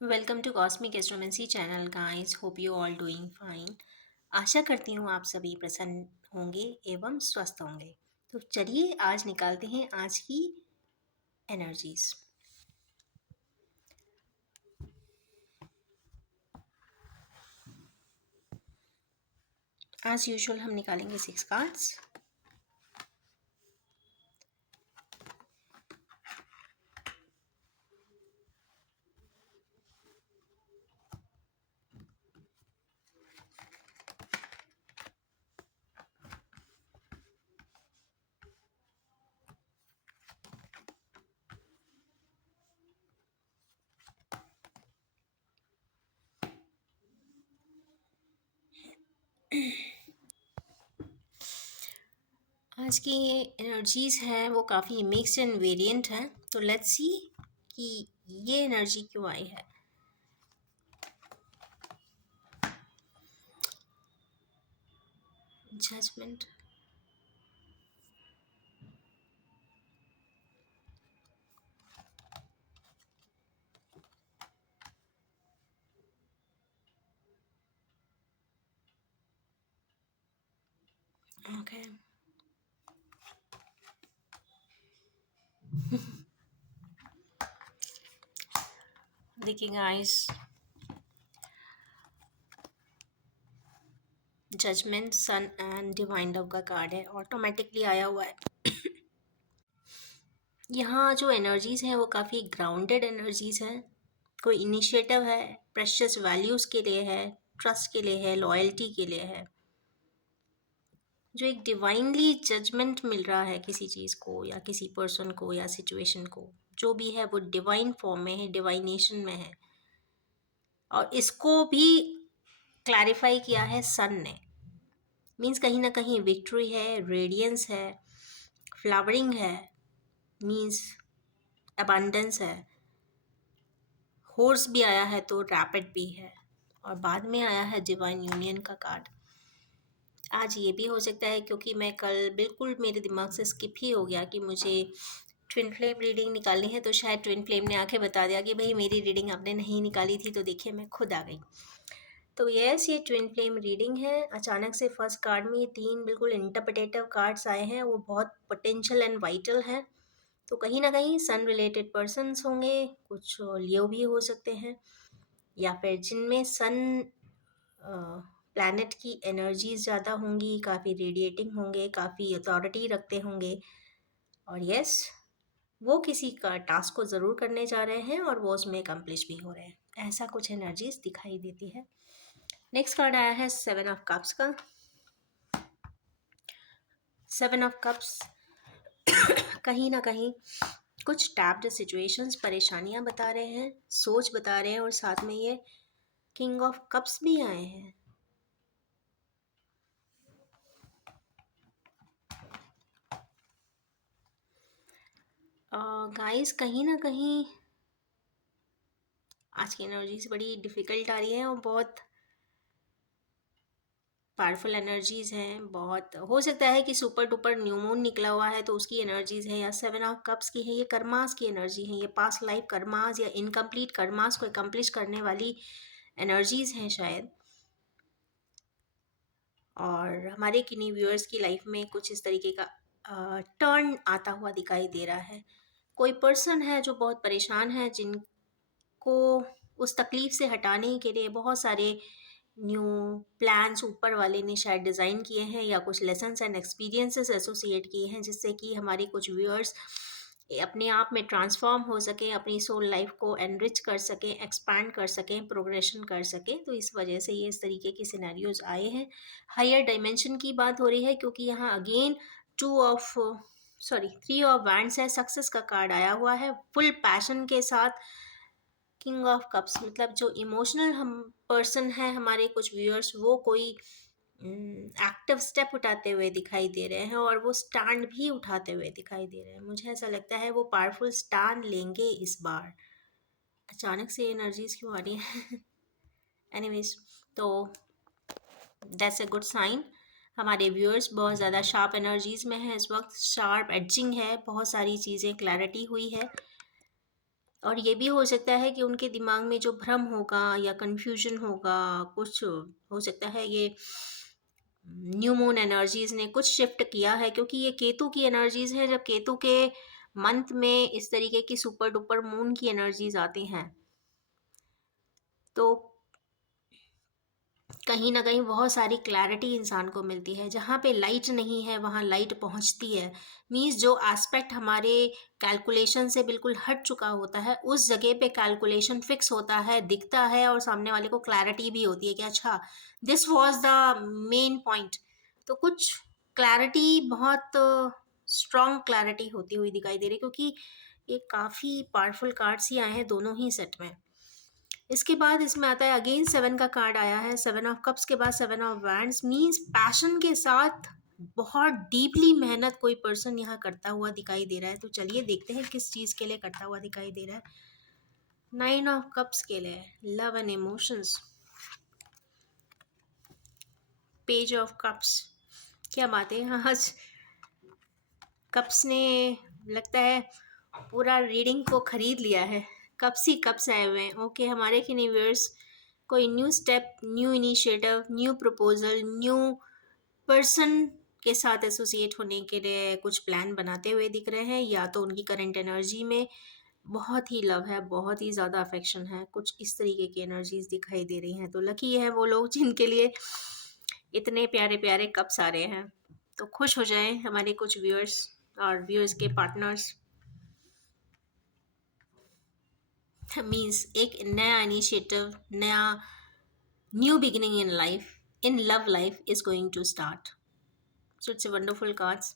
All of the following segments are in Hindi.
Welcome to Cosmic Astromancy channel guys, hope you all doing fine. आशा करती हूँ आप सभी प्रसन्न होंगे एवं स्वस्थ होंगे। तो चलिए आज निकालते हैं आज की एनर्जीज। आज यूजुअल हम निकालेंगे 6 कार्ड्स। आज की एनर्जीज हैं वो काफ़ी मिक्स्ड एंड वेरिएंट हैं। तो लेट्स सी कि ये एनर्जी क्यों आई है। Judgement, okay. देखिए guys, judgement, sun and divine love का कार्ड है, ऑटोमेटिकली आया हुआ है। यहाँ जो एनर्जीज हैं वो काफ़ी ग्राउंडेड एनर्जीज हैं। कोई इनिशिएटिव है, प्रेशियस वैल्यूज़ के लिए है, ट्रस्ट के लिए है, लॉयल्टी के लिए है। जो एक डिवाइनली जजमेंट मिल रहा है किसी चीज़ को या किसी पर्सन को या सिचुएशन को, जो भी है वो डिवाइन फॉर्म में है, डिवाइनेशन में है। और इसको भी क्लैरिफाई किया है सन ने। मीन्स कहीं ना कहीं विक्ट्री है, रेडियंस है, फ्लावरिंग है, मीन्स अबंडेंस है। हॉर्स भी आया है तो रैपिड भी है, और बाद में आया है डिवाइन यूनियन का कार्ड। आज ये भी हो सकता है क्योंकि मैं कल बिल्कुल मेरे दिमाग से स्किप ही हो गया कि मुझे ट्विन फ्लेम रीडिंग निकालनी है, तो शायद ट्विन फ्लेम ने आके बता दिया कि भाई मेरी रीडिंग आपने नहीं निकाली थी, तो देखिए मैं खुद आ गई। तो यस, ये ट्विन फ्लेम रीडिंग है। अचानक से फर्स्ट कार्ड में ये 3 बिल्कुल इंटरप्रेटेटिव कार्ड्स आए हैं, वो बहुत पोटेंशियल एंड वाइटल हैं। तो कहीं ना कहीं सन रिलेटेड पर्सन्स होंगे, कुछ लियो भी हो सकते हैं, या फिर जिनमें सन प्लैनेट की एनर्जीज ज़्यादा होंगी, काफ़ी रेडिएटिंग होंगे, काफ़ी अथॉरिटी रखते होंगे। और यस, वो किसी का टास्क को ज़रूर करने जा रहे हैं और वो उसमें अकम्प्लिश भी हो रहे हैं। ऐसा कुछ एनर्जीज दिखाई देती है। नेक्स्ट कार्ड आया है 7 ऑफ कप्स का। 7 ऑफ कप्स कहीं ना कहीं कुछ टैप्ड सिचुएशंस, परेशानियां बता रहे हैं, सोच बता रहे हैं, और साथ में ये किंग ऑफ कप्स भी आए हैं। गाइस, कहीं ना कहीं आज की एनर्जीज बड़ी डिफ़िकल्ट आ रही हैं और बहुत पावरफुल एनर्जीज हैं। बहुत हो सकता है कि सुपर डुपर न्यू मून निकला हुआ है तो उसकी एनर्जीज है, या 7 ऑफ कप्स की है, ये कर्मास की एनर्जी है, ये पास्ट लाइफ कर्मास या इनकम्प्लीट कर्मास को एकम्प्लिश करने वाली एनर्जीज हैं शायद। और हमारे किन्हीं व्यूअर्स की लाइफ में कुछ इस तरीके का टर्न आता हुआ दिखाई दे रहा है। कोई पर्सन है जो बहुत परेशान है, जिनको उस तकलीफ से हटाने के लिए बहुत सारे न्यू प्लान्स ऊपर वाले ने शायद डिज़ाइन किए हैं, या कुछ लेसन्स एंड एक्सपीरियंसेस एसोसिएट किए हैं, जिससे कि हमारे कुछ व्यूअर्स अपने आप में ट्रांसफॉर्म हो सकें, अपनी सोल लाइफ को एनरिच कर सकें, एक्सपैंड कर सकें, प्रोग्रेशन कर सकें। तो इस वजह से ये इस तरीके के सिनेरियोज आए हैं। हायर डायमेंशन की बात हो रही है क्योंकि यहाँ अगेन 3 ऑफ वैंड्स है, सक्सेस का कार्ड आया हुआ है फुल पैशन के साथ। किंग ऑफ कप्स मतलब जो इमोशनल हम पर्सन है, हमारे कुछ व्यूअर्स, वो कोई एक्टिव स्टेप उठाते हुए दिखाई दे रहे हैं, और वो स्टैंड भी उठाते हुए दिखाई दे रहे हैं। मुझे ऐसा लगता है वो पावरफुल स्टैंड लेंगे इस बार। अचानक से एनर्जीज क्यों आ रही है? एनीवेज, तो दैट्स अ गुड साइन। हमारे व्यूअर्स बहुत ज़्यादा शार्प एनर्जीज में है इस वक्त, शार्प एडजिंग है, बहुत सारी चीज़ें क्लैरिटी हुई है। और ये भी हो सकता है कि उनके दिमाग में जो भ्रम होगा या कंफ्यूजन होगा, कुछ हो सकता है ये न्यू मून एनर्जीज ने कुछ शिफ्ट किया है, क्योंकि ये केतु की एनर्जीज है। जब केतु के मंथ में इस तरीके की सुपर डुपर मून की एनर्जीज आती हैं, तो कहीं ना कहीं बहुत सारी क्लैरिटी इंसान को मिलती है। जहाँ पे लाइट नहीं है वहाँ लाइट पहुँचती है। मीन्स जो एस्पेक्ट हमारे कैलकुलेशन से बिल्कुल हट चुका होता है, उस जगह पे कैलकुलेशन फिक्स होता है, दिखता है, और सामने वाले को क्लैरिटी भी होती है कि अच्छा, this was the main point. तो कुछ क्लैरिटी, बहुत स्ट्रॉन्ग क्लैरिटी होती हुई दिखाई दे रही है, क्योंकि ये काफ़ी पावरफुल कार्ड्स ही आए हैं दोनों ही सेट में। इसके बाद इसमें आता है अगेन 7 का कार्ड आया है। 7 ऑफ कप्स के बाद 7 ऑफ वैंड्स, मीन्स पैशन के साथ बहुत डीपली मेहनत कोई पर्सन यहाँ करता हुआ दिखाई दे रहा है। तो चलिए देखते हैं किस चीज़ के लिए करता हुआ दिखाई दे रहा है। 9 ऑफ कप्स के लिए love and emotions. Page of cups, क्या बात है, आज कप्स ने लगता है पूरा रीडिंग को खरीद लिया है। कप्स ही कप्स आए हुए हैं। ओके, हमारे यूनिवर्स कोई new step, new initiative, new proposal, new person के साथ एसोसिएट होने के लिए कुछ प्लान बनाते हुए दिख रहे हैं। या तो उनकी करंट एनर्जी में बहुत ही लव है, बहुत ही ज़्यादा अफेक्शन है, कुछ इस तरीके की एनर्जीज दिखाई दे रही हैं। तो लकी है वो लोग जिनके लिए इतने प्यारे प्यारे कप्स आ रहे हैं। तो खुश हो जाएं हमारे कुछ व्यूअर्स और व्यूअर्स के पार्टनर्स। मीन्स एक नया इनिशिएटिव, नया new beginning in life, in love life is going to start. So it's a wonderful cards.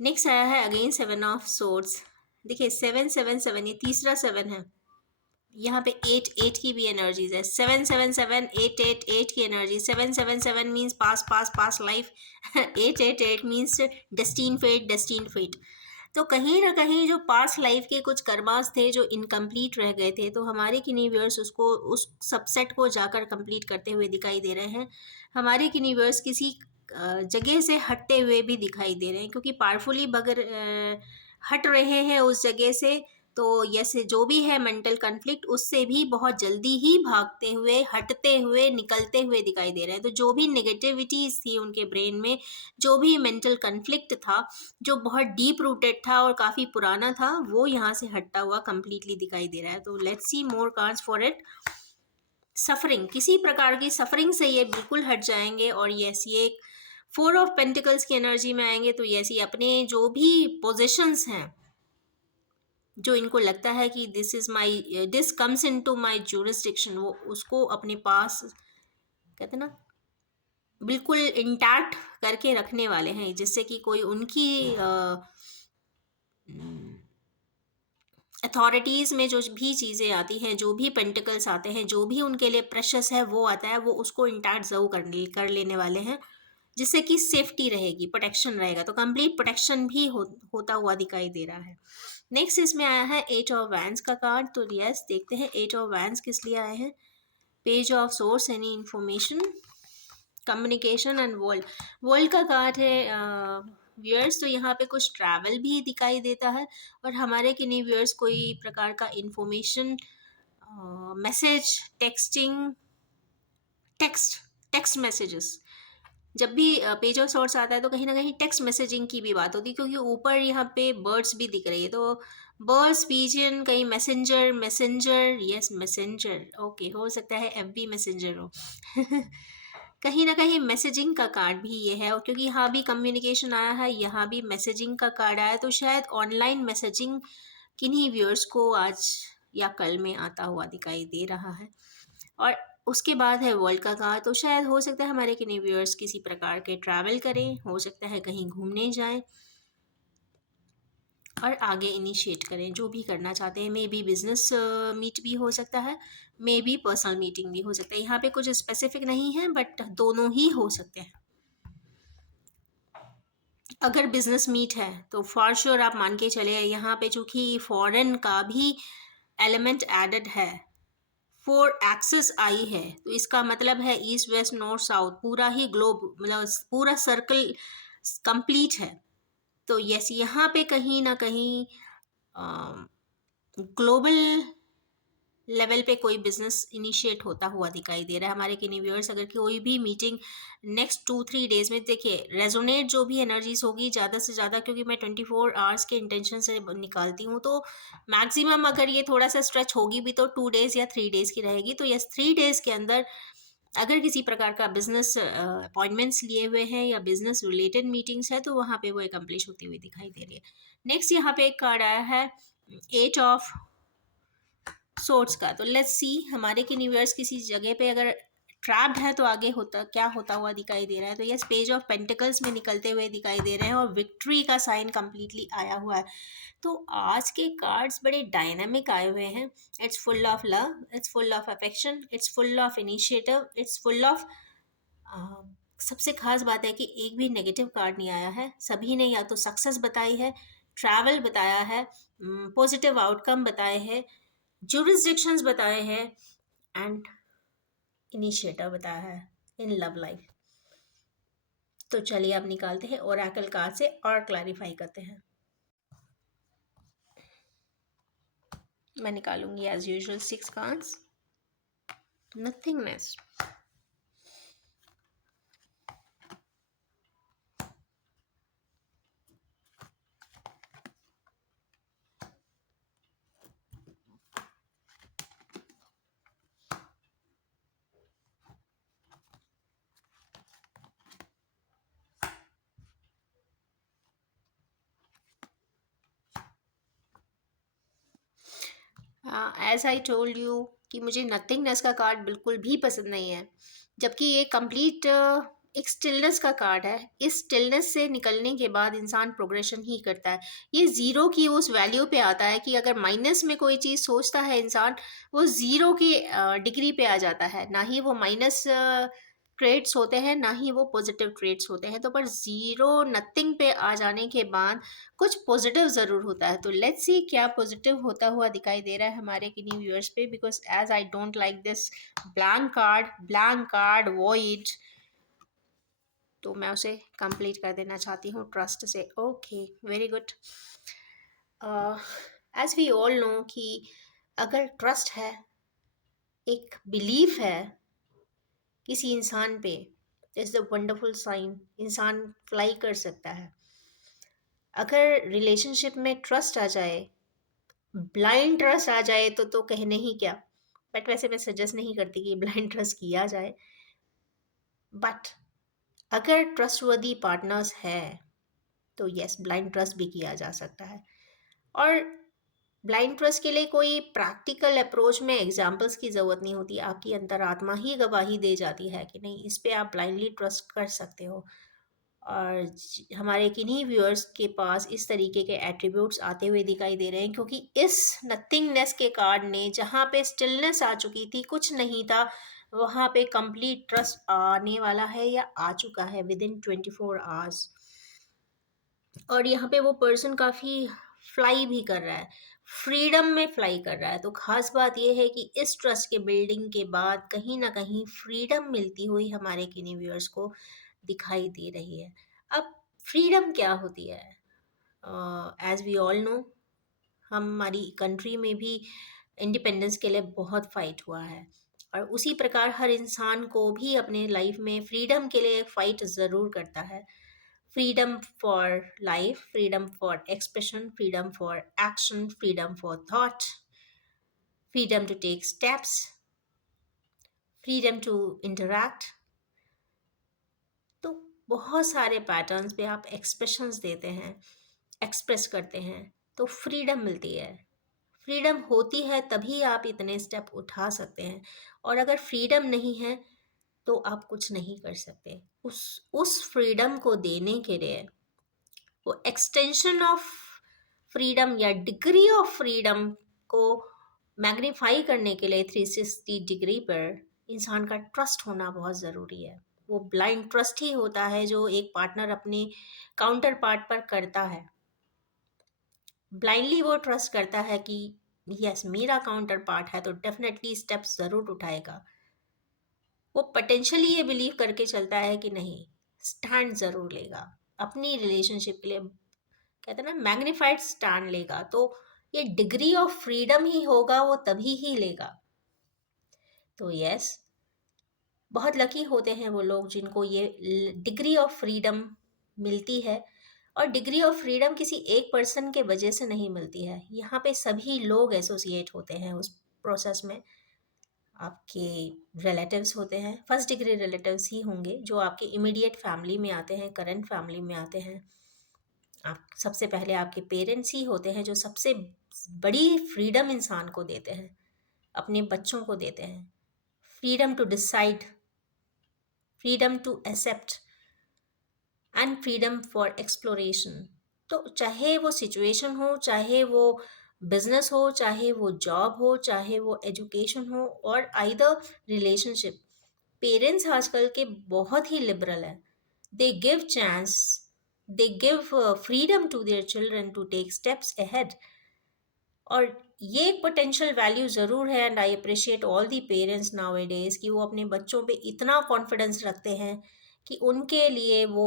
Next आया है अगेन 7 ऑफ सोर्ड्स। देखिए 7 7 7, ये तीसरा 7 है। यहाँ पे 8 8 की भी एनर्जीज है। 7 7 7 8 8 8 की energy. 7 7 7 means pass pass pass life. 8 8 8 means destiny fate, destiny fate. तो कहीं ना कहीं जो पास्ट लाइफ के कुछ कर्मास थे जो इनकम्प्लीट रह गए थे, तो हमारे यूनिवर्स उसको, उस सबसेट को जाकर कंप्लीट करते हुए दिखाई दे रहे हैं। हमारे यूनिवर्स किसी जगह से हटते हुए भी दिखाई दे रहे हैं, क्योंकि पावरफुली बगैर हट रहे हैं उस जगह से। तो जैसे जो भी है मेंटल कन्फ्लिक्ट, उससे भी बहुत जल्दी ही भागते हुए, हटते हुए, निकलते हुए दिखाई दे रहे हैं। तो जो भी नेगेटिविटीज थी उनके ब्रेन में, जो भी मेंटल कन्फ्लिक्ट था, जो बहुत डीप रूटेड था और काफ़ी पुराना था, वो यहाँ से हटता हुआ कंप्लीटली दिखाई दे रहा है। तो let's see more cards for it. Suffering, किसी प्रकार की सफरिंग से ये बिल्कुल हट जाएंगे, और यस, ये एक 4 ऑफ पेंटिकल्स की एनर्जी में आएंगे। तो यस, ये अपने जो भी पोजिशंस हैं, जो इनको लगता है कि this is my, this comes into my jurisdiction, वो उसको अपने पास, कहते ना, बिल्कुल इंटैक्ट करके रखने वाले हैं, जिससे कि कोई उनकी अथॉरिटीज़ में जो भी चीज़ें आती हैं, जो भी पेंटिकल्स आते हैं, जो भी उनके लिए प्रेशस है वो आता है, वो उसको इंटैक्ट ज़रूर कर लेने वाले हैं, जिससे कि सेफ्टी रहेगी, प्रोटेक्शन रहेगा। तो कंप्लीट प्रोटेक्शन भी होता हुआ दिखाई दे रहा है। नेक्स्ट इसमें आया है 8 ऑफ वैंस का कार्ड। तो यस, देखते हैं 8 ऑफ वैंस किस लिए आए हैं। Page of source, any information, communication and world. World का कार्ड है व्यूअर्स। तो यहाँ पे कुछ ट्रैवल भी दिखाई देता है, और हमारे किन्हीं व्यूअर्स कोई प्रकार का information, message, texting, text text messages. जब भी पेज ऑफ सॉर्ट्स आता है तो कहीं ना कहीं टेक्स्ट मैसेजिंग की भी बात होती है, क्योंकि ऊपर यहाँ पे बर्ड्स भी दिख रही है। तो बर्ड्स, पिजन, कहीं messenger, messenger, yes messenger, okay, हो सकता है एफबी मैसेंजर हो। कहीं ना कहीं मैसेजिंग का कार्ड भी ये है, और क्योंकि यहाँ भी कम्युनिकेशन आया है, यहाँ भी मैसेजिंग का कार्ड आया, तो शायद ऑनलाइन मैसेजिंग किन्हीं व्यूअर्स को आज या कल में आता हुआ दिखाई दे रहा है। और उसके बाद है वर्ल्ड का कार्ड। तो शायद हो सकता है हमारे किन्हीं व्यूअर्स किसी प्रकार के ट्रैवल करें, हो सकता है कहीं घूमने जाएं और आगे इनिशिएट करें, जो भी करना चाहते हैं। मे बी बिजनेस मीट भी हो सकता है, मे बी पर्सनल मीटिंग भी हो सकता है। यहाँ पे कुछ स्पेसिफिक नहीं है, बट दोनों ही हो सकते हैं। अगर बिजनेस मीट है तो फॉर श्योर आप मान के चले, यहाँ पे चूँकि फॉरेन का भी एलिमेंट एडेड है, 4 एक्सिस आई है, तो इसका मतलब है ईस्ट वेस्ट नॉर्थ साउथ, पूरा ही ग्लोब, मतलब पूरा सर्कल कंप्लीट है। तो यस, यहाँ पे कहीं ना कहीं ग्लोबल लेवल पे कोई बिजनेस इनिशिएट होता हुआ दिखाई दे रहा है। हमारे किन्हीं व्यूअर्स अगर कोई भी मीटिंग नेक्स्ट 2-3 डेज में, देखिए रेजोनेट जो भी एनर्जीज होगी ज़्यादा से ज़्यादा, क्योंकि मैं 24 आवर्स के इंटेंशन से निकालती हूँ, तो मैक्सिमम अगर ये थोड़ा सा स्ट्रेच होगी भी तो 2 डेज या 3 डेज की रहेगी। तो यस, 3 डेज के अंदर अगर किसी प्रकार का बिजनेस अपॉइंटमेंट्स लिए हुए हैं या बिजनेस रिलेटेड मीटिंग्स है तो वहाँ पे वो एकम्प्लिश होती हुई दिखाई दे रही है। नेक्स्ट यहाँ पे एक कार्ड आया है, 8 ऑफ सोर्ट्स का। तो लेट्स सी हमारे के न्यूयर्स किसी जगह पे अगर ट्रैप्ड है तो आगे होता क्या होता हुआ दिखाई दे रहा है। तो यस, पेज ऑफ पेंटिकल्स में निकलते हुए दिखाई दे रहे हैं और विक्ट्री का साइन कंप्लीटली आया हुआ है। तो आज के कार्ड्स बड़े डायनामिक आए हुए हैं। It's full of love, it's full of affection, it's full of initiative, it's full of सबसे खास बात है कि एक भी नेगेटिव कार्ड नहीं आया है। सभी ने या तो सक्सेस बताई है, ट्रैवल बताया है, पॉजिटिव आउटकम बताए हैं, जुरिस्डिक्शंस बताए हैं एंड इनिशिएटिव बताया है इन लव लाइफ। तो चलिए अब निकालते हैं ओरेकल कार्ड से और क्लैरिफाई करते हैं। मैं निकालूंगी as usual 6 cards. Nothingness, as I told you कि मुझे नथिंगनेस का कार्ड बिल्कुल भी पसंद नहीं है, जबकि ये कंप्लीट एक स्टिलनेस का कार्ड है। इस स्टिलनेस से निकलने के बाद इंसान प्रोग्रेशन ही करता है। ये ज़ीरो की उस वैल्यू पे आता है कि अगर माइनस में कोई चीज़ सोचता है इंसान, वो ज़ीरो की डिग्री पे आ जाता है। ना ही वो माइनस ट्रेड्स होते हैं, ना ही वो पॉजिटिव ट्रेड्स होते हैं। तो पर ज़ीरो नथिंग पे आ जाने के बाद कुछ पॉजिटिव ज़रूर होता है। तो लेट्स सी क्या पॉजिटिव होता हुआ दिखाई दे रहा है हमारे किन्हीं व्यूअर्स पे, because as I don't like this blank card void, तो मैं उसे कंप्लीट कर देना चाहती हूँ ट्रस्ट से। Okay, very good. As we all know कि अगर ट्रस्ट है, एक बिलीफ है किसी इंसान पे, इज़ द वंडरफुल साइन। इंसान फ्लाई कर सकता है। अगर रिलेशनशिप में ट्रस्ट आ जाए, ब्लाइंड ट्रस्ट आ जाए तो कहने ही क्या। बट वैसे मैं सजेस्ट नहीं करती कि ब्लाइंड ट्रस्ट किया जाए। बट अगर ट्रस्टवर्दी पार्टनर्स है तो यस, ब्लाइंड ट्रस्ट भी किया जा सकता है। और ब्लाइंड ट्रस्ट के लिए कोई प्रैक्टिकल अप्रोच में एग्जाम्पल्स की ज़रूरत नहीं होती। आपकी अंतरात्मा ही गवाही दे जाती है कि नहीं, इस पे आप ब्लाइंडली ट्रस्ट कर सकते हो। और हमारे किन्हीं व्यूअर्स के पास इस तरीके के एट्रीब्यूट्स आते हुए दिखाई दे रहे हैं, क्योंकि इस नथिंगनेस के कार्ड ने जहाँ पे स्टिलनेस आ चुकी थी, कुछ नहीं था, वहाँ पे कंप्लीट ट्रस्ट आने वाला है या आ चुका है विद इन 24 आवर्स। और यहाँ पे वो पर्सन काफ़ी फ्लाई भी कर रहा है, फ्रीडम में फ्लाई कर रहा है। तो खास बात ये है कि इस ट्रस्ट के बिल्डिंग के बाद कहीं ना कहीं फ्रीडम मिलती हुई हमारे किन्हीं व्यूअर्स को दिखाई दे रही है। अब फ्रीडम क्या होती है? एज वी ऑल नो, हमारी कंट्री में भी इंडिपेंडेंस के लिए बहुत फाइट हुआ है, और उसी प्रकार हर इंसान को भी अपने लाइफ में फ्रीडम के लिए फाइट ज़रूर करता है। freedom for life, freedom for expression, freedom for action, freedom for thought, freedom to take steps, freedom to interact। तो बहुत सारे पैटर्न्स पे आप एक्सप्रेशंस देते हैं, एक्सप्रेस करते हैं, तो फ्रीडम मिलती है। फ्रीडम होती है तभी आप इतने स्टेप उठा सकते हैं। और अगर फ्रीडम नहीं है तो आप कुछ नहीं कर सकते। उस फ्रीडम को देने के लिए, वो एक्सटेंशन ऑफ फ्रीडम या डिग्री ऑफ फ्रीडम को मैग्नीफाई करने के लिए 360 डिग्री पर इंसान का ट्रस्ट होना बहुत ज़रूरी है। वो ब्लाइंड ट्रस्ट ही होता है जो एक पार्टनर अपने काउंटर पार्ट पर करता है। ब्लाइंडली वो ट्रस्ट करता है कि यस, मेरा काउंटर पार्ट है तो डेफिनेटली स्टेप्स ज़रूर उठाएगा। वो पोटेंशियली ये बिलीव करके चलता है कि नहीं, स्टैंड ज़रूर लेगा अपनी रिलेशनशिप के लिए। कहते हैं ना मैग्निफाइड स्टैंड लेगा, तो ये डिग्री ऑफ फ्रीडम ही होगा, वो तभी ही लेगा। तो यस, बहुत लकी होते हैं वो लोग जिनको ये डिग्री ऑफ फ्रीडम मिलती है। और डिग्री ऑफ फ्रीडम किसी एक पर्सन के वजह से नहीं मिलती है, यहाँ पे सभी लोग एसोसिएट होते हैं उस प्रोसेस में। आपके रिलेटिव्स होते हैं, फर्स्ट डिग्री रिलेटिव्स ही होंगे जो आपके इमीडिएट फैमिली में आते हैं, करंट फैमिली में आते हैं। आप सबसे पहले आपके पेरेंट्स ही होते हैं जो सबसे बड़ी फ्रीडम इंसान को देते हैं, अपने बच्चों को देते हैं। Freedom to decide, freedom to accept and freedom for exploration. तो चाहे वो सिचुएशन हो, चाहे वो बिजनेस हो, चाहे वो जॉब हो, चाहे वो एजुकेशन हो, और आइदर रिलेशनशिप, पेरेंट्स आजकल के बहुत ही लिबरल हैं। They give chance, they give freedom to their children to take steps ahead. और ये एक पोटेंशियल वैल्यू ज़रूर है, and I appreciate all the parents nowadays कि वो अपने बच्चों पे इतना कॉन्फिडेंस रखते हैं कि उनके लिए वो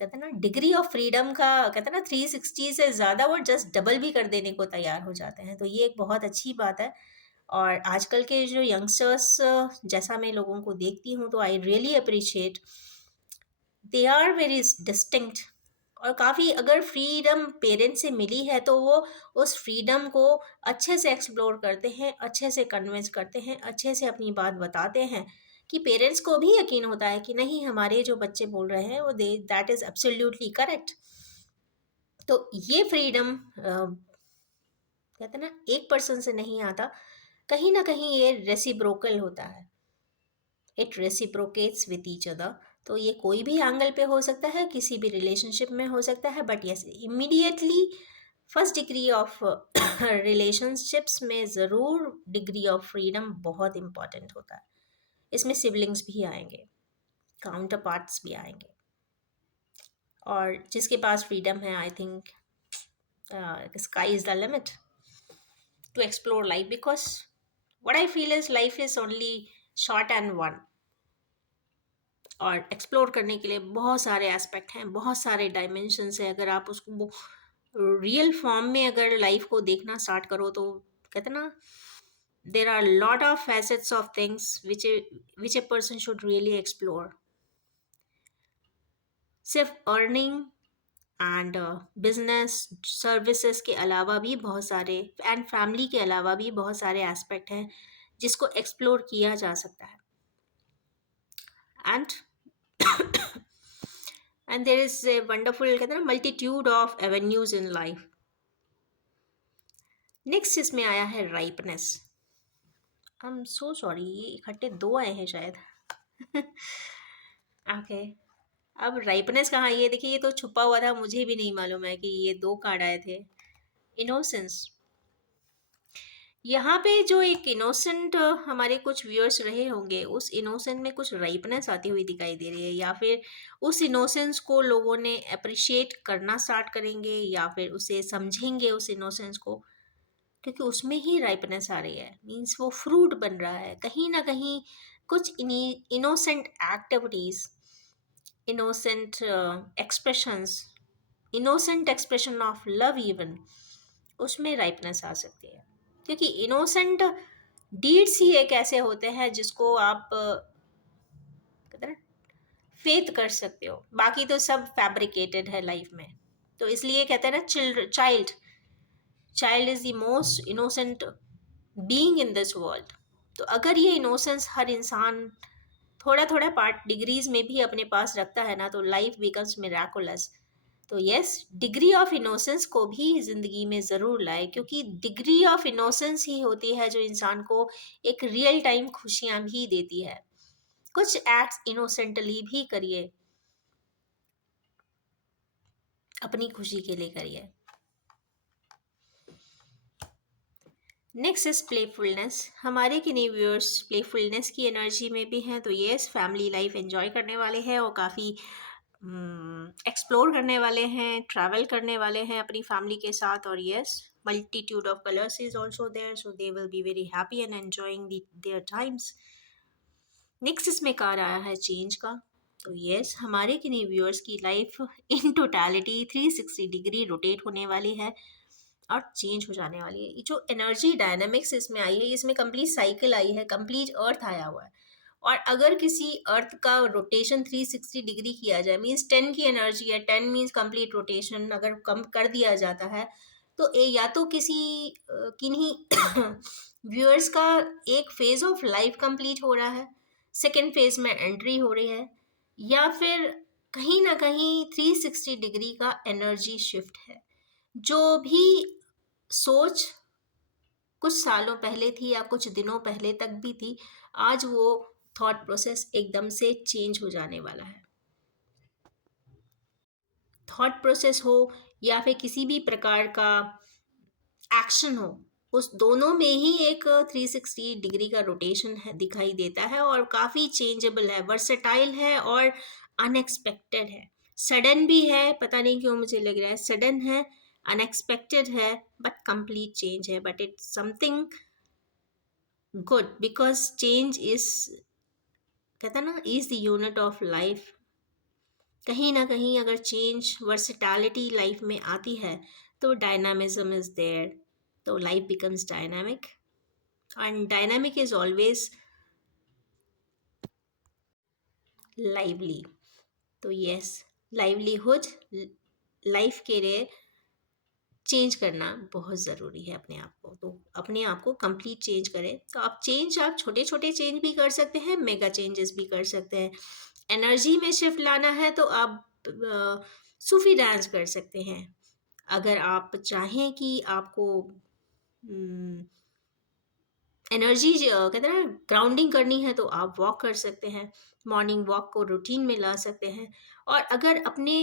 कहते हैं ना डिग्री ऑफ फ्रीडम का, कहते हैं ना 360 से ज़्यादा वो जस्ट डबल भी कर देने को तैयार हो जाते हैं। तो ये एक बहुत अच्छी बात है। और आजकल के जो यंगस्टर्स, जैसा मैं लोगों को देखती हूँ, तो I really appreciate, they are very distinct. और काफ़ी अगर फ्रीडम पेरेंट्स से मिली है तो वो उस फ्रीडम को अच्छे से एक्सप्लोर करते हैं, अच्छे से कन्विंस करते हैं, अच्छे से अपनी बात बताते हैं, कि पेरेंट्स को भी यकीन होता है कि नहीं, हमारे जो बच्चे बोल रहे हैं वो दे दैट इज़ एब्सोल्युटली करेक्ट। तो ये फ्रीडम कहते हैं ना एक पर्सन से नहीं आता, कहीं ना कहीं ये रेसिप्रोकल होता है, it reciprocates with each other. तो ये कोई भी एंगल पे हो सकता है, किसी भी रिलेशनशिप में हो सकता है, but yes immediately first degree of relationships में ज़रूर डिग्री ऑफ फ्रीडम बहुत इम्पॉर्टेंट होता है। इसमें सिबलिंग्स भी आएंगे, काउंटर पार्ट्स भी आएंगे, और जिसके पास फ्रीडम है, I think sky is the limit to explore life, because what I feel is life is only short and one। और एक्सप्लोर करने के लिए बहुत सारे एस्पेक्ट हैं, बहुत सारे डायमेंशंस हैं। अगर आप उसको रियल फॉर्म में अगर लाइफ को देखना स्टार्ट करो, तो कहते हैं ना there are lot of facets of things which a person should really explore. सिर्फ अर्निंग एंड बिजनेस सर्विसेज के अलावा भी बहुत सारे, एंड फैमिली के अलावा भी बहुत सारे एस्पेक्ट हैं जिसको एक्सप्लोर किया जा सकता है। And and there is a wonderful कहते हैं ना multitude of avenues in life। Next इसमें आया है राइपनेस। आई एम सो सॉरी, ये इकट्ठे दो आए हैं शायद। ओके, अब राइपनेस कहाँ, ये देखिए, ये तो छुपा हुआ था, मुझे भी नहीं मालूम है कि ये दो कार्ड आए थे। इनोसेंस, यहाँ पे जो एक इनोसेंट हमारे कुछ व्यूअर्स रहे होंगे, उस इनोसेंट में कुछ राइपनेस आती हुई दिखाई दे रही है, या फिर उस इनोसेंस को लोगों ने अप्रिशिएट करना स्टार्ट करेंगे, या फिर उसे समझेंगे उस इनोसेंस को, क्योंकि उसमें ही राइपनेस आ रही है। मीन्स वो फ्रूट बन रहा है कहीं ना कहीं। कुछ innocent activities, innocent expressions, innocent expression of love even, उसमें राइपनेस आ सकती है। क्योंकि इनोसेंट डीड्स ही एक ऐसे होते हैं जिसको आप कहते हैं फेथ कर सकते हो, बाकी तो सब फैब्रिकेटेड है लाइफ में। तो इसलिए कहते हैं ना child child is the most innocent being in this world. तो अगर ये इनोसेंस हर इंसान थोड़ा थोड़ा पार्ट डिग्रीज में भी अपने पास रखता है ना, तो लाइफ बिकम्स मिराकुलस। तो यस, डिग्री ऑफ इनोसेंस को भी ज़िंदगी में ज़रूर लाए, क्योंकि डिग्री ऑफ इनोसेंस ही होती है जो इंसान को एक रियल टाइम खुशियाँ भी देती है। कुछ एक्ट्स इनोसेंटली भी करिए, अपनी खुशी के लिए करिए। Next is playfulness. हमारे किन्हीं व्यूअर्स प्लेफुलनेस की एनर्जी में भी हैं, तो यस, फैमिली लाइफ एंजॉय करने वाले हैं और काफ़ी एक्सप्लोर करने वाले हैं, ट्रैवल करने वाले हैं अपनी फैमिली के साथ। और yes, multitude of colours is also there, so they will be very happy and enjoying their times. Next इसमें कार्ड आया है चेंज का। तो यस, हमारे किन्हीं व्यूअर्स की life in totality 360 degree rotate होने वाली है और चेंज हो जाने वाली है। ये जो एनर्जी डायनामिक्स इसमें आई है, इसमें कंप्लीट साइकिल आई है, कंप्लीट अर्थ आया हुआ है। और अगर किसी अर्थ का रोटेशन 360 डिग्री किया जाए, मीन्स 10 की एनर्जी है, 10 मीन्स कंप्लीट रोटेशन अगर कम कर दिया जाता है, तो या तो किसी किन्हीं व्यूअर्स का एक फेज ऑफ लाइफ कंप्लीट हो रहा है, सेकेंड फेज में एंट्री हो रही है, या फिर कहीं ना कहीं 360 डिग्री का एनर्जी शिफ्ट है। जो भी सोच कुछ सालों पहले थी या कुछ दिनों पहले तक भी थी, आज वो थॉट प्रोसेस एकदम से चेंज हो जाने वाला है। थॉट प्रोसेस हो या फिर किसी भी प्रकार का एक्शन हो, उस दोनों में ही एक 360 डिग्री का रोटेशन है, दिखाई देता है, और काफ़ी चेंजेबल है, वर्सेटाइल है और अनएक्सपेक्टेड है। सडन भी है, पता नहीं क्यों मुझे लग रहा है सडन है, अनएक्सपेक्टेड है, बट कंप्लीट चेंज है, but it's something good because change is, कहता ना, is the unit of life. कहीं ना कहीं अगर चेंज वर्सिटैलिटी लाइफ में आती है तो डायनामिज्म इज देयर, तो life becomes dynamic, and dynamic is always lively. तो यस, लाइवलीहुड लाइफ के लिए चेंज करना बहुत ज़रूरी है अपने आप को। तो अपने आप को कंप्लीट चेंज करें। तो आप छोटे छोटे चेंज भी कर सकते हैं, मेगा चेंजेस भी कर सकते हैं। एनर्जी में शिफ्ट लाना है तो आप सूफी डांस कर सकते हैं। अगर आप चाहें कि आपको एनर्जी कहते हैं ना, ग्राउंडिंग करनी है, तो आप वॉक कर सकते हैं, मॉर्निंग वॉक को रूटीन में ला सकते हैं। और अगर अपने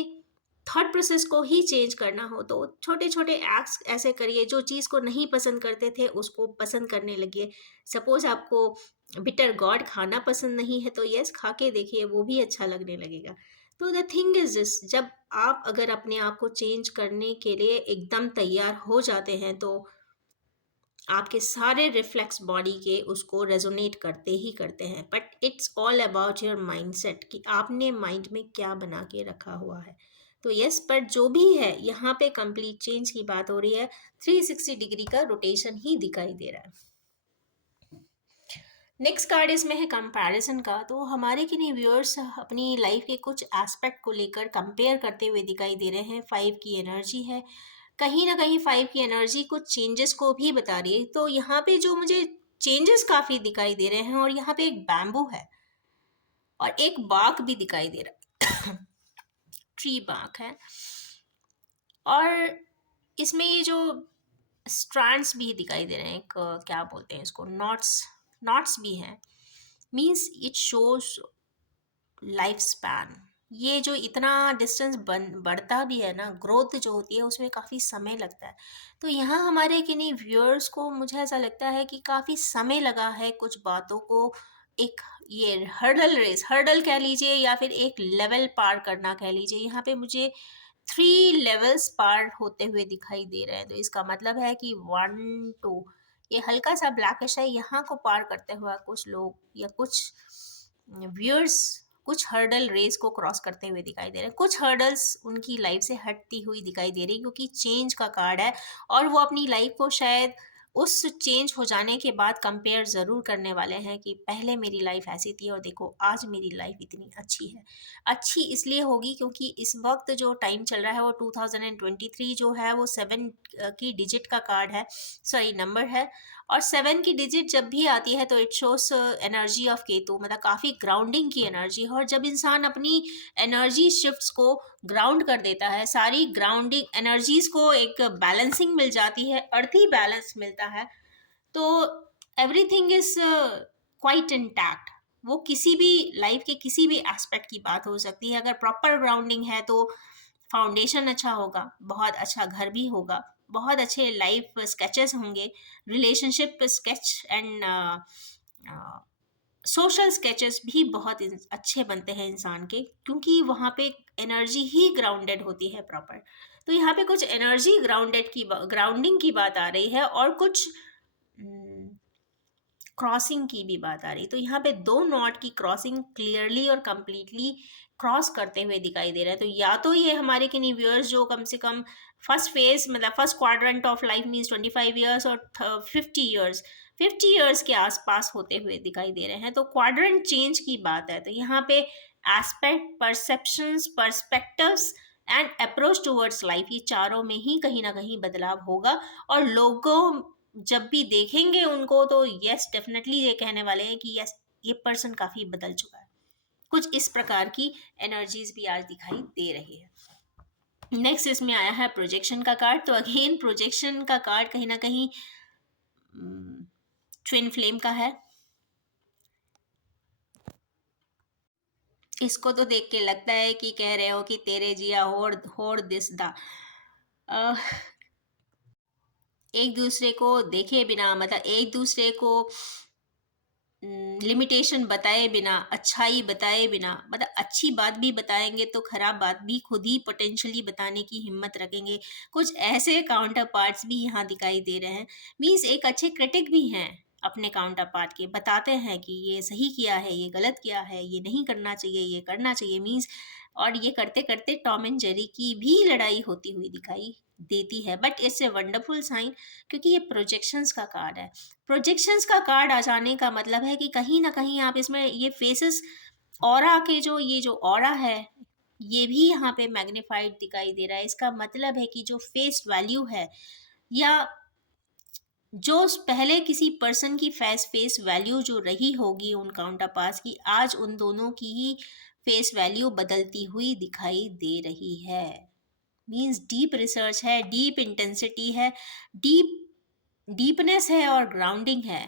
थॉट प्रोसेस को ही चेंज करना हो तो छोटे छोटे एक्ट्स ऐसे करिए, जो चीज़ को नहीं पसंद करते थे उसको पसंद करने लगिए। सपोज आपको बिटर गॉड खाना पसंद नहीं है, तो यस, खा के देखिए, वो भी अच्छा लगने लगेगा। तो द थिंग इज दिस, जब आप अगर अपने आप को चेंज करने के लिए एकदम तैयार हो जाते हैं, तो आपके सारे रिफ्लेक्स बॉडी के उसको रेजोनेट करते ही करते हैं। But it's all about your mindset, कि आपने माइंड में क्या बना के रखा हुआ है। तो यस, पर जो भी है, यहाँ पे कंप्लीट चेंज की बात हो रही है, 360 डिग्री का रोटेशन ही दिखाई दे रहा है। नेक्स्ट कार्ड इसमें है कंपैरिजन का। तो हमारे किन्हीं व्यूअर्स अपनी लाइफ के कुछ एस्पेक्ट को लेकर कंपेयर करते हुए दिखाई दे रहे हैं। 5 की एनर्जी है, कहीं ना कहीं 5 की एनर्जी कुछ चेंजेस को भी बता रही है। तो यहाँ पे जो मुझे चेंजेस काफ़ी दिखाई दे रहे हैं, और यहाँ पे एक बैम्बू है और एक बाग भी दिखाई दे रहा है। ट्री बाग है, और इसमें ये जो स्ट्रैंड्स भी दिखाई दे रहे हैं, एक क्या बोलते हैं इसको, नॉट्स, नॉट्स भी हैं। Means it shows life span. ये जो इतना डिस्टेंस बढ़ता भी है ना, ग्रोथ जो होती है उसमें काफ़ी समय लगता है। तो यहाँ हमारे किन्हीं व्यूअर्स को, मुझे ऐसा लगता है कि काफ़ी समय लगा है कुछ बातों को, एक ये हर्डल रेस, हर्डल कह लीजिए या फिर एक लेवल पार करना कह लीजिए। यहाँ पे मुझे 3 लेवल्स पार होते हुए दिखाई दे रहे हैं। तो इसका मतलब है कि 1 2, ये हल्का सा ब्लैकिश है, यहाँ को पार करते हुए कुछ लोग या कुछ व्यूअर्स कुछ हर्डल रेस को क्रॉस करते हुए दिखाई दे रहे हैं। कुछ हर्डल्स उनकी लाइफ से हटती हुई दिखाई दे रही, क्योंकि चेंज का कार्ड है, और वो अपनी लाइफ को शायद उस चेंज हो जाने के बाद कंपेयर ज़रूर करने वाले हैं कि पहले मेरी लाइफ ऐसी थी और देखो आज मेरी लाइफ इतनी अच्छी है। अच्छी इसलिए होगी क्योंकि इस वक्त जो टाइम चल रहा है वो 2023 जो है वो 7 की डिजिट का कार्ड है, सॉरी नंबर है। और 7 की डिजिट जब भी आती है तो it shows energy of Ketu, मतलब काफ़ी ग्राउंडिंग की एनर्जी। और जब इंसान अपनी एनर्जी शिफ्ट्स को ग्राउंड कर देता है, सारी ग्राउंडिंग एनर्जीज को एक बैलेंसिंग मिल जाती है, अर्थी बैलेंस मिलता है, तो एवरीथिंग इज क्वाइट इंटैक्ट। वो किसी भी लाइफ के किसी भी एस्पेक्ट की बात हो सकती है। अगर प्रॉपर ग्राउंडिंग है तो फाउंडेशन अच्छा होगा, बहुत अच्छा घर भी होगा, बहुत अच्छे लाइफ स्केचेस होंगे, relationship sketch and social sketches भी बहुत अच्छे बनते हैं इंसान के, क्योंकि वहाँ पे एनर्जी ही ग्राउंडेड होती है प्रॉपर। तो यहाँ पे कुछ एनर्जी ग्राउंडिंग की बात आ रही है, और कुछ क्रॉसिंग की भी बात आ रही। तो यहाँ पे 2 नॉट की क्रॉसिंग क्लियरली और कंप्लीटली क्रॉस करते हुए दिखाई दे रहा है। तो या तो ये हमारे किन्हीं व्यूअर्स जो कम से कम फर्स्ट फेज मतलब first quadrant of life means 25 years और 50 ईयर्स 50 ईयर्स के आसपास होते हुए दिखाई दे रहे हैं, तो क्वाड्रेंट चेंज की बात है। तो यहाँ पे aspect, perceptions, perspectives and approach towards life, ये चारों में ही कहीं ना कहीं बदलाव होगा। और लोगों जब भी देखेंगे उनको तो यस डेफिनेटली ये कहने वाले हैं कि यस ये पर्सन काफी बदल चुका है। कुछ इस प्रकार की एनर्जीज भी आज दिखाई दे रही है। नेक्स्ट इसमें आया है प्रोजेक्शन का कार्ड। तो अगेन प्रोजेक्शन का कार्ड कहीं ना कहीं ट्विन फ्लेम का है। इसको तो देख के लगता है कि कह रहे हो कि तेरे जिया होड़ दिस दा, एक दूसरे को देखे बिना, मतलब एक दूसरे को लिमिटेशन बताए बिना, अच्छाई बताए बिना, मतलब अच्छी बात भी बताएंगे तो खराब बात भी खुद ही पोटेंशियली बताने की हिम्मत रखेंगे। कुछ ऐसे काउंटर पार्ट्स भी यहाँ दिखाई दे रहे हैं। मीन्स एक अच्छे क्रिटिक भी हैं अपने काउंटर पार्ट के, बताते हैं कि ये सही किया है, ये गलत किया है, ये नहीं करना चाहिए, ये करना चाहिए। मीन्स और ये करते करते टॉम एंड जेरी की भी लड़ाई होती हुई दिखाई देती है। But it's a wonderful sign, क्योंकि ये प्रोजेक्शंस का कार्ड है। प्रोजेक्शंस का कार्ड आ जाने का मतलब है कि कहीं ना कहीं आप इसमें ये फेसेस, ऑरा के जो ये जो ऑरा है ये भी यहाँ पे मैग्नीफाइड दिखाई दे रहा है। इसका मतलब है कि जो फेस वैल्यू है या जो पहले किसी पर्सन की फेस वैल्यू जो रही होगी उन काउंटर पास की, आज उन दोनों की ही फेस वैल्यू बदलती हुई दिखाई दे रही है। मीन्स डीप रिसर्च है, डीप इंटेंसिटी है, डीप डीपनेस है और ग्राउंडिंग है।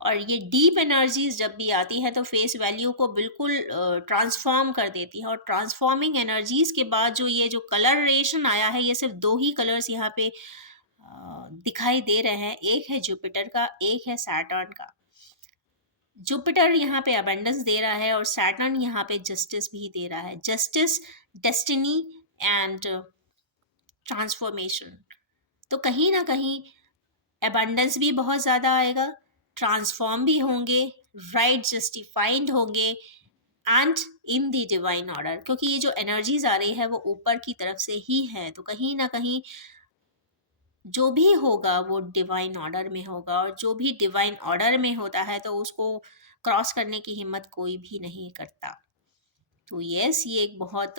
और ये डीप एनर्जीज जब भी आती है तो फेस वैल्यू को बिल्कुल ट्रांसफॉर्म कर देती है। और ट्रांसफॉर्मिंग एनर्जीज के बाद जो ये जो कलरेशन आया है, ये सिर्फ दो ही कलर्स यहाँ पे दिखाई दे रहे हैं। एक है जुपिटर का, एक है सैटर्न का। जुपिटर यहाँ पे अबंडेंस दे रहा है और सैटर्न यहाँ पे जस्टिस भी दे रहा है। Justice, destiny and transformation. तो कहीं ना कहीं अबंडेंस भी बहुत ज़्यादा आएगा, ट्रांसफॉर्म भी होंगे, राइट जस्टिफाइड होंगे and in the divine order. क्योंकि ये जो एनर्जीज आ रही है वो ऊपर की तरफ से ही है, तो कहीं ना कहीं जो भी होगा वो डिवाइन ऑर्डर में होगा। और जो भी डिवाइन ऑर्डर में होता है तो उसको क्रॉस करने की हिम्मत कोई भी नहीं करता। तो यस, ये एक बहुत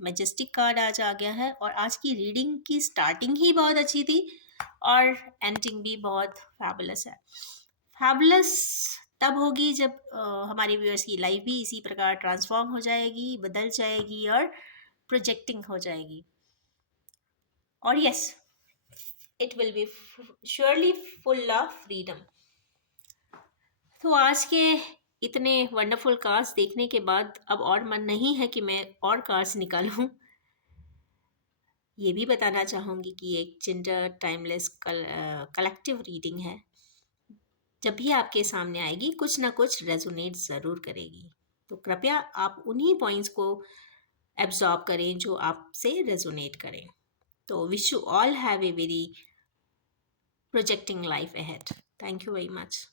मैजेस्टिक कार्ड आज आ गया है। और आज की रीडिंग की स्टार्टिंग ही बहुत अच्छी थी और एंडिंग भी बहुत फैबुलस है। फैबुलस तब होगी जब हमारे व्यूअर्स की लाइफ भी इसी प्रकार ट्रांसफॉर्म हो जाएगी, बदल जाएगी और प्रोजेक्टिंग हो जाएगी। और yes, it will be surely full of freedom. तो आज के इतने वंडरफुल कार्ड्स देखने के बाद अब और मन नहीं है कि मैं और कार्ड्स निकालूं। ये भी बताना चाहूँगी कि एक जेंडर टाइमलेस कलेक्टिव रीडिंग है। जब भी आपके सामने आएगी कुछ ना कुछ रेजोनेट ज़रूर करेगी। तो कृपया आप उन्हीं पॉइंट्स को एब्जॉर्ब करें जो आपसे रेजोनेट करें। तो wish you all have a very projecting life ahead. Thank you very much.